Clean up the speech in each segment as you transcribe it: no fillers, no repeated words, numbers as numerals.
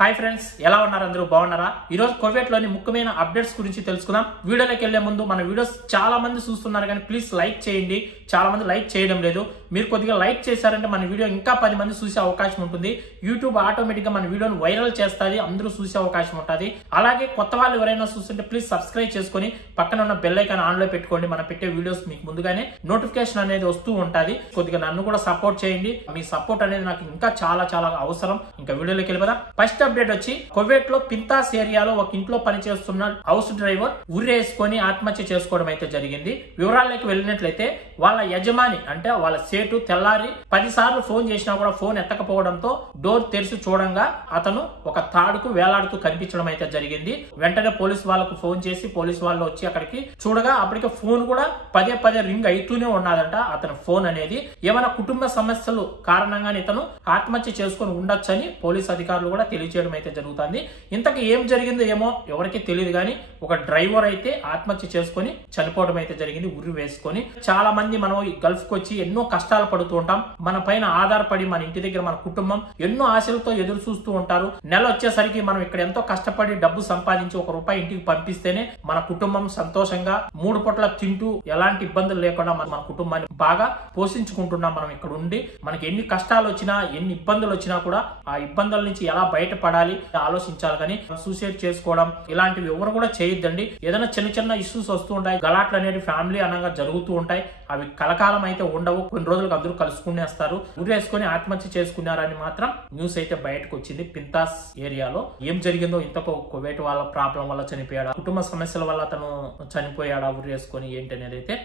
Hi friends, ఎలా ఉన్నారు? అందరూ బాగున్నారా? ఈ రోజు కువైట్లోని ముఖ్యమైన అప్డేట్స్ గురించి తెలుసుకుందాం. వీడియోలోకి వెళ్లే ముందు మన వీడియోస్ చాలా మంది చూస్తున్నారు కానీ ప్లీజ్ లైక్ చేయండి. చాలా మంది లైక్ చేయడం లేదు. మీరు కొద్దిగా లైక్ చేశారంటే మన వీడియో ఇంకా 10 మంది చూసే అవకాశం ఉంటుంది. యూట్యూబ్ ఆటోమేటిక్ గా మన వీడియోని వైరల్ చేస్తుంది, అందరూ చూసే అవకాశం ఉంటుంది. అలాగే కొత్త వాళ్ళు ఎవరైనా చూస్తుంటే ప్లీజ్ సబ్స్క్రైబ్ చేసుకొని పక్కన ఉన్న బెల్ ఐకాన్ ఆన్ లో పెట్టుకోండి. మన పెట్టే వీడియోస్ మీకు ముందుగానే నోటిఫికేషన్ అనేది వస్తూ ఉంటుంది. కొద్దిగా నన్ను కూడా సపోర్ట్ చేయండి. మీ సపోర్ట్ అనేది నాకు ఇంకా చాలా చాలా అవసరం. ఇంకా వీడియోలోకి వెళ్ళిపోదాం. ఫస్ట్ అప్డేట్ వచ్చి కువైట్ లో పింతాస్ ఏరియాలో ఒక ఇంట్లో పనిచేస్తున్న హౌస్ డ్రైవర్ ఉరేసుకొని ఆత్మహత్య చేసుకోవడం అయితే జరిగింది. వివరాల్లోకి వెళ్ళినట్లయితే వాళ్ళ యజమాని అంటే వాళ్ళ సేటు తెల్లారి 10 సార్లు ఫోన్ చేసినా కూడా ఫోన్ ఎత్తకపోవడంతో డోర్ తెరిచి చూడంగా అతను ఒక తాడుకు వేలాడుతూ కనిపించడం అయితే జరిగింది. వెంటనే పోలీసు వాళ్ళకు ఫోన్ చేసి పోలీసు వాళ్ళు వచ్చి అక్కడికి చూడగా అప్పటికే ఫోన్ కూడా పదే పదే రింగ్ అవుతూనే ఉన్నదంట. అతని ఫోన్ అనేది ఏమైనా కుటుంబ సమస్యలు కారణంగానే ఇతను ఆత్మహత్య చేసుకుని ఉండొచ్చని పోలీసు అధికారులు కూడా తెలియజేయడం అయితే జరుగుతుంది. ఇంతకు ఏం జరిగిందో ఏమో ఎవరికి తెలియదు కానీ ఒక డ్రైవర్ అయితే ఆత్మహత్య చేసుకుని చనిపోవడం అయితే జరిగింది, ఉరి వేసుకొని. చాలా మంది మనం గల్ఫ్ కు వచ్చి ఎన్నో కష్టాలు పడుతూ ఉంటాం. మన పైన ఆధారపడి మన ఇంటి దగ్గర మన కుటుంబం ఎన్నో ఆశలతో ఎదురు చూస్తూ ఉంటారు. నెల వచ్చేసరికి మనం ఇక్కడ ఎంతో కష్టపడి డబ్బు సంపాదించి ₹1 ఇంటికి పంపిస్తేనే మన కుటుంబం సంతోషంగా 3 పూట్ల తింటూ ఎలాంటి ఇబ్బందులు లేకుండా మన కుటుంబాన్ని బాగా పోషించుకుంటున్నాం. మనం ఇక్కడ ఉండి మనకి ఎన్ని కష్టాలు వచ్చినా ఎన్ని ఇబ్బందులు వచ్చినా కూడా ఆ ఇబ్బందుల నుంచి ఎలా బయటపడాలి ఆలోచించాలి. కానీ సూసైడ్ చేసుకోవడం ఇలాంటివి ఎవరు కూడా చేయొద్దండి. ఏదైనా చిన్న చిన్న ఇష్యూస్ వస్తూ ఉంటాయి, గలాట్లు అనేది ఫ్యామిలీ అనగా జరుగుతూ ఉంటాయి. అవి కలకాలం అయితే ఉండవు. కొన్ని రోజులకు అందరూ కలుసుకునేస్తారు. ఉరేసుకొని ఆత్మహత్య చేసుకున్నారని మాత్రం న్యూస్ అయితే బయటకు వచ్చింది. పింతాస్ ఏరియాలో ఏం జరిగిందో, ఇంతకు కువైట్ వాళ్ళ ప్రాబ్లం వల్ల చనిపోయాడా, కుటుంబ సమస్యల వల్ల అతను చనిపోయాడా, ఉరేసుకొని ఏంటి అనేది అయితే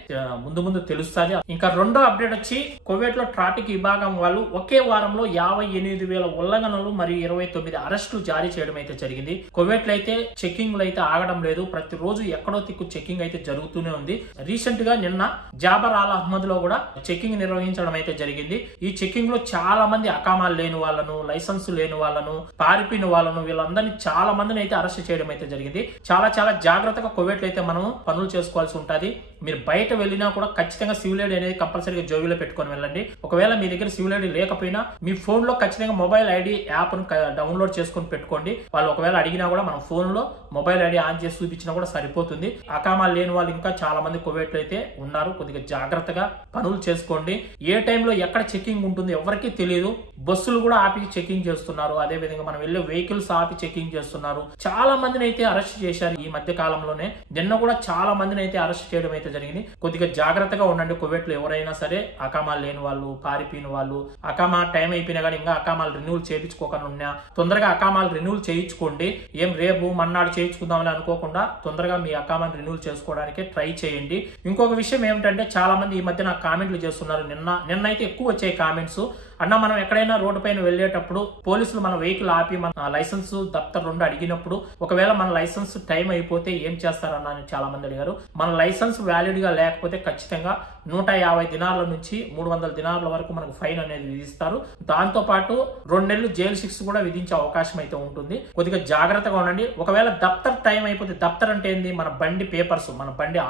ముందు ముందు తెలుస్తుంది. ఇంకా రెండో అప్డేట్ వచ్చి కువైట్ లో ట్రాఫిక్ విభాగం వాళ్ళు ఒకే వారంలో 58,000 ఉల్లంఘనలు మరియు 29 అరెస్టులు జారీ చేయడం అయితే జరిగింది. కువైట్ లో అయితే చెకింగ్ అయితే ఆగడం లేదు. ప్రతిరోజు ఎక్కడో తిక్కు చెకింగ్ అయితే జరుగుతూనే ఉంది. రీసెంట్ గా నిన్న జాబర్ అల్ అహ్మద్ లో కూడా చెకింగ్ నిర్వహించడం అయితే జరిగింది. ఈ చెకింగ్ లో చాలా మంది అకామాలు లేని వాళ్ళను, లైసెన్స్ లేని వాళ్ళను, పారిపోయిన వాళ్ళను, వీళ్ళందరినీ చాలా మందిని అయితే అరెస్ట్ చేయడం అయితే జరిగింది. చాలా చాలా జాగ్రత్తగా కువైట్ లో అయితే మనం పనులు చేసుకోవాల్సి ఉంటుంది. మీరు బయట వెళ్ళినా కూడా ఖచ్చితంగా సివిల్ ఐడి అనేది కంపల్సరీగా జోబీలో పెట్టుకొని వెళ్ళండి. ఒకవేళ మీ దగ్గర సివిల్ ఐడి లేకపోయినా మీ ఫోన్ లో ఖచ్చితంగా మొబైల్ ఐడి యాప్ డౌన్లోడ్ చేసుకొని పెట్టుకోండి. వాళ్ళు ఒకవేళ అడిగినా కూడా మన ఫోన్ లో మొబైల్ ఐడి ఆన్ చేసి చూపించినా కూడా సరిపోతుంది. అకామాలు లేని వాళ్ళు ఇంకా చాలా మంది కువైట్ లో అయితే ఉన్నారు. కొద్దిగా జాగ్రత్తగా పనులు చేసుకోండి. ఏ టైంలో ఎక్కడ చెకింగ్ ఉంటుంది ఎవరికీ తెలియదు. బస్సులు కూడా ఆపి చెకింగ్ చేస్తున్నారు. అదే విధంగా మనం వెళ్ళే వెహికల్స్ ఆపి చెకింగ్ చేస్తున్నారు. చాలా మందిని అయితే అరెస్ట్ చేశారు ఈ మధ్య కాలంలోనే. నిన్న కూడా చాలా మందిని అయితే అరెస్ట్ చేయడం అయితే జరిగింది. కొద్దిగా జాగ్రత్తగా ఉండండి. కువైట్ లో ఎవరైనా సరే అకామాలు లేని వాళ్ళు, పారిపోయిన వాళ్ళు, అకామా టైం అయిపోయినా కానీ ఇంకా అకామాలు రెన్యూల్ చేయించుకోకుండా ఉన్నా తొందరగా అకామాలు రెన్యూల్ చేయించుకోండి. ఏం రేపు మన్నాడు చేయించుకుందామని అనుకోకుండా తొందరగా మీ అకామాను రెన్యూల్ చేసుకోవడానికి ట్రై చేయండి. ఇంకొక విషయం ఏమిటంటే చాలా మంది ఈ మధ్య నాకు కామెంట్లు చేస్తున్నారు. నిన్న అయితే ఎక్కువ వచ్చాయి కామెంట్స్. అన్న, మనం ఎక్కడైనా రోడ్డు పైన వెళ్ళేటప్పుడు పోలీసులు మన వెహికల్ ఆపి మన లైసెన్స్ దప్తర్ 2 అడిగినప్పుడు ఒకవేళ మన లైసెన్స్ టైం అయిపోతే ఏం చేస్తారన్న అని చాలా మంది అడిగారు. మన లైసెన్స్ వ్యాలిడ్ గా లేకపోతే ఖచ్చితంగా 150 దినార్ల నుంచి 300 దినార్ల వరకు మనకు ఫైన్ అనేది విధిస్తారు. దాంతో పాటు 2 నెలలు జైలు శిక్ష కూడా విధించే అవకాశం అయితే ఉంటుంది. కొద్దిగా జాగ్రత్తగా ఉండండి. ఒకవేళ దప్తర్ టైం అయిపోతే, దప్తర్ అంటే ఏంది, మన బండి పేపర్స్, మన బండి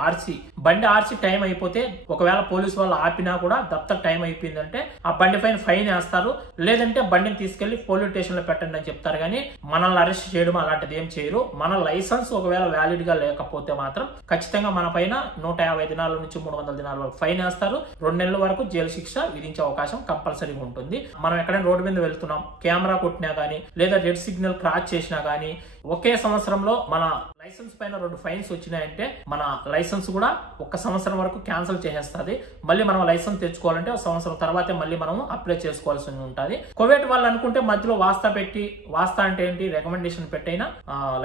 ఆర్సీ టైం అయిపోతే ఒకవేళ పోలీసు వాళ్ళు ఆపినా కూడా దప్తర్ టైం అయిపోయిందంటే ఆ బండి పైన ఫైన్ వేస్తారు. లేదంటే బండిని తీసుకెళ్లి పోలీస్ స్టేషన్ లో పెట్టండి అని చెప్తారు. కానీ మనల్ని అరెస్ట్ చేయడం అలాంటిది ఏం చేయరు. మన లైసెన్స్ ఒకవేళ వ్యాలిడ్ గా లేకపోతే మాత్రం ఖచ్చితంగా మన పైన 150 దినాల నుంచి 300 దినాల వరకు ఫైన్ వేస్తారు. 2 నెలల వరకు జైలు శిక్ష విధించే అవకాశం కంపల్సరీగా ఉంటుంది. మనం ఎక్కడైనా రోడ్డు మీద వెళ్తున్నాం, కెమెరా కొట్టినా గానీ లేదా రెడ్ సిగ్నల్ క్రాస్ చేసినా గానీ ఒకే సంవత్సరంలో మన లైసెన్స్ పైన 2 ఫైన్స్ వచ్చినాయంటే మన లైసెన్స్ కూడా 1 సంవత్సరం వరకు క్యాన్సిల్ చేసేస్తుంది. మళ్ళీ మనం లైసెన్స్ తెచ్చుకోవాలంటే 1 సంవత్సరం తర్వాతే మళ్ళీ మనం అప్లై చేసుకోవాల్సి ఉంటుంది. కువైట్ వాళ్ళు అనుకుంటే మధ్యలో వాస్తా అంటే ఏంటి, రికమెండేషన్ పెట్టైనా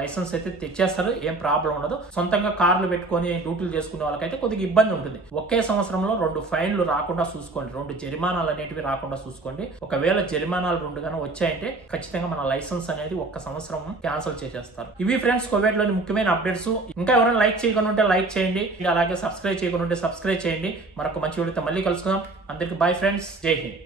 లైసెన్స్ అయితే తెచ్చేస్తారు. ఏం ప్రాబ్లం ఉండదు. సొంతంగా కార్లు పెట్టుకొని డ్యూటీలు చేసుకునే వాళ్ళకైతే కొద్దిగా ఇబ్బంది ఉంటుంది. ఒకే సంవత్సరంలో 2 ఫైన్లు రాకుండా చూసుకోండి, 2 జరిమానాలు అనేటివి రాకుండా చూసుకోండి. ఒకవేళ జరిమానాలు 2 గానీ వచ్చాయంటే ఖచ్చితంగా మన లైసెన్స్ అనేది 1 సంవత్సరం క్యాన్సిల్ చేసేస్తారు. ఇవి ఫ్రెండ్స్ కువైట్ లోని ముఖ్యమైన అప్డేట్స్. ఇంకా ఎవరైనా లైక్ చేయకుండా ఉంటే లైక్ చేయండి, అలాగే సబ్స్క్రైబ్ చేయకుండా ఉంటే సబ్స్క్రైబ్ చేయండి. మరొక మంచి వీడియోతో మళ్ళీ కలుసుకుందాం. అందరికి బాయ్ ఫ్రెండ్స్, జై హింద్.